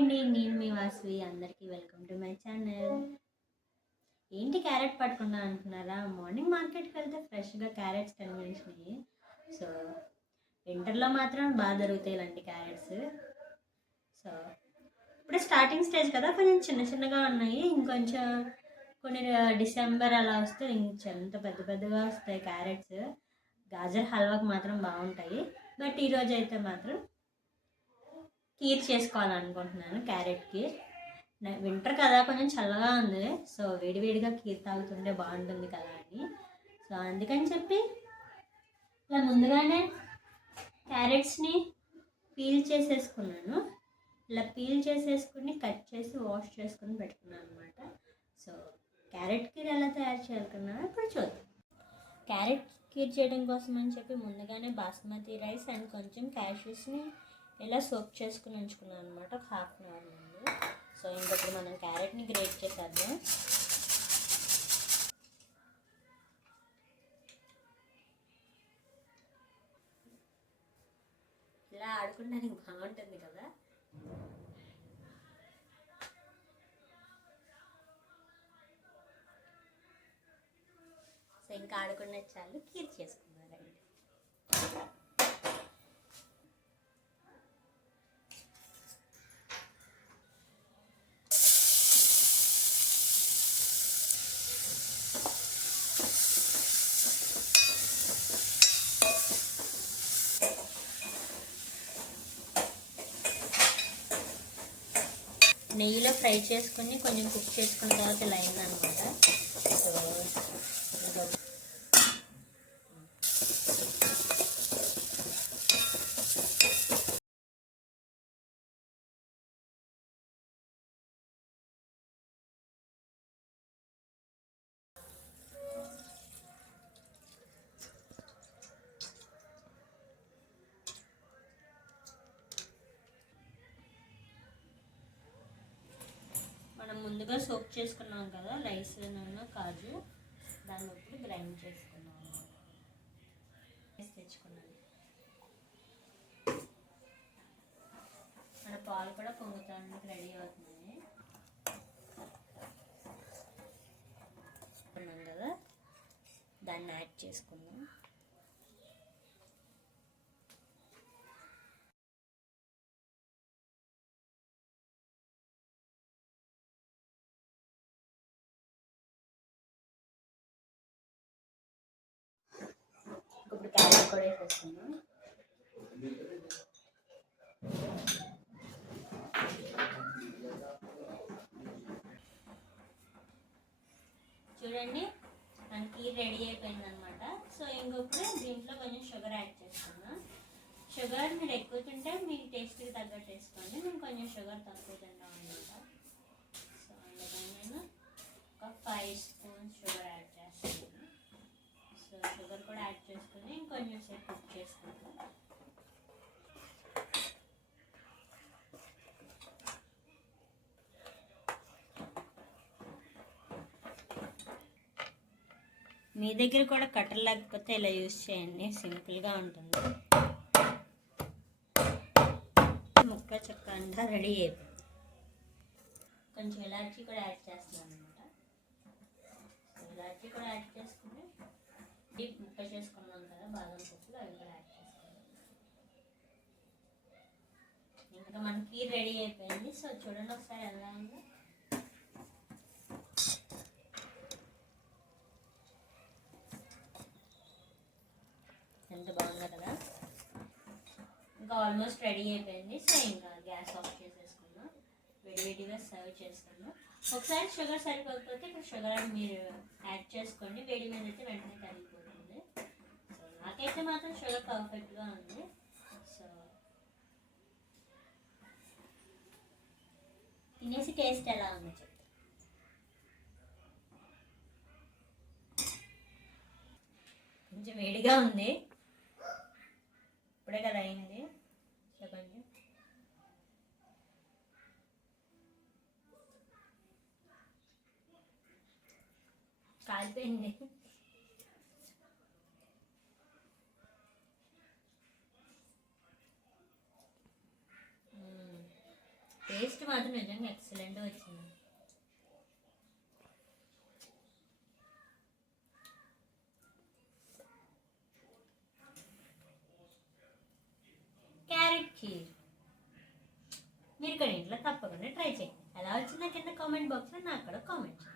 అండి, నేను మీ వాసవి. అందరికీ వెల్కమ్ టు మై ఛానల్. ఏంటి క్యారెట్ పట్టుకున్నా అంటున్నారా? మార్నింగ్ మార్కెట్కి వెళ్తే ఫ్రెష్గా క్యారెట్స్ కనిపించినాయి. సో వింటర్లో మాత్రం బాగా దొరుకుతాయి ఇలాంటి క్యారెట్స్. సో ఇప్పుడే స్టార్టింగ్ స్టేజ్ కదా, కొంచెం చిన్న చిన్నగా ఉన్నాయి. ఇంకొంచెం కొన్ని డిసెంబర్ అలా వస్తే ఇంకెంత పెద్ద పెద్దగా వస్తాయి క్యారెట్స్. గాజర్ హల్వాకి మాత్రం బాగుంటాయి. బట్ ఈరోజు అయితే మాత్రం కీర్ చేసుకోవాలనుకుంటున్నాను, క్యారెట్ కీర్. వింటర్ కదా, కొంచెం చల్లగా ఉంది. సో వేడివేడిగా కీర్ తాగుతుంటే బాగుంటుంది కదా అని. సో అందుకని చెప్పి ఇలా ముందుగానే క్యారెట్స్ని పీల్ చేసేసుకున్నాను. ఇలా పీల్ చేసేసుకుని కట్ చేసి వాష్ చేసుకుని పెట్టుకున్నాను అనమాట. సో క్యారెట్ కీర్ ఎలా తయారు చేయాలనుకున్నా ఇప్పుడు చూద్దాం. క్యారెట్ కీర్ చేయడం కోసం అని చెప్పి ముందుగానే బాస్మతి రైస్ అండ్ కొంచెం క్యాష్యూస్ని ఇలా సోక్ చేసుకుని ఉంచుకున్నాను అనమాట, ఒక హాఫ్ అన్ అవర్ ముందు. సో ఇంకొకటి మనం క్యారెట్ని గ్రేట్ చేసేద్దాం. ఇలా ఆడుకోవడానికి బాగుంటుంది కదా. సో ఇంకా ఆడుకునే చాలు, కీర్ చేసుకున్నారండి. నెయ్యిలో ఫ్రై చేసుకుని కొంచెం కుక్ చేసుకున్న తర్వాత ఇలా అయిందనమాట. సో ముందుగా సోక్ చేసుకున్నాం కదా రైస్ కాజు, దాన్ని ఇప్పుడు గ్రైండ్ చేసుకున్నాము. తెచ్చుకున్నాను. మన పాలు కూడా పొంగుతానికి రెడీ అవుతున్నాయి కదా, దాన్ని యాడ్ చేసుకుందాం. ఇప్పుడు క్యారెట్ కూడా వేసేస్తున్నాం. చూడండి, మనకి రెడీ అయిపోయింది అనమాట. సో ఇంకొకటి దీంట్లో కొంచెం షుగర్ యాడ్ చేసుకున్నాం. షుగర్ మీరు ఎక్కువ తింటే మీ టేస్ట్కి తగ్గట్టు వేసుకోండి. నేను కొంచెం షుగర్ తక్కువ తింటాం అనమాట. సో అందుకని నేను ఒక 5 స్పూన్స్ షుగర్ యాడ్ చేస్తాను. సో షుగర్ కూడా యాడ్ చేసుకుని ఇంకొంచెం సేపు కుక్ చేసుకుంటాం. మీ దగ్గర కూడా కట్టర్ లేకపోతే ఇలా యూజ్ చేయండి, సింపుల్గా ఉంటుంది. ముక్క చెక్క అంతా రెడీ అయిపోయింది. కొంచెం ఇలాచీ కూడా యాడ్ చేస్తున్నాను అనమాట. ఇలాచీ కూడా యాడ్ చేసుకుని డీప్ ముక్క చేసుకున్నాం కదా బాదం పప్పులు, అవి కూడా యాడ్ చేసుకున్నాం. ఇంకా మనకి రెడీ అయిపోయింది. సో చూడండి ఒకసారి ఎలా ఉందో. ఎంత బాగుందో కదా. ఇంకా ఆల్మోస్ట్ రెడీ అయిపోయింది. సో ఇంకా గ్యాస్ ఆఫ్ చేసేసుకున్నాం, వేడివేడిగా సర్వ్ చేసుకున్నాం. ఒకసారి షుగర్ సరిపోకపోతే ఇప్పుడు షుగర్ మీరు యాడ్ చేసుకోండి. వేడి మీద అయితే వెంటనే కరిగిపోతుంది. సో నాకైతే మాత్రం షుగర్ పర్ఫెక్ట్గా ఉంది. సో తినేసి టేస్ట్ ఎలా ఉందో చెప్తాను. కొంచెం వేడిగా ఉంది, ఇప్పుడే కదా అయింది. సో కొంచెం కాలిపోయింది. టేస్ట్ మాత్రం నిజంగా ఎక్సలెంట్గా వచ్చింది. క్యారెట్ కీర్ మీరు ఇక్కడ ఇంట్లో తప్పకుండా ట్రై చేయండి. ఎలా వచ్చిందో కింద కామెంట్ బాక్స్లో నాకు కూడా కామెంట్ చేయండి.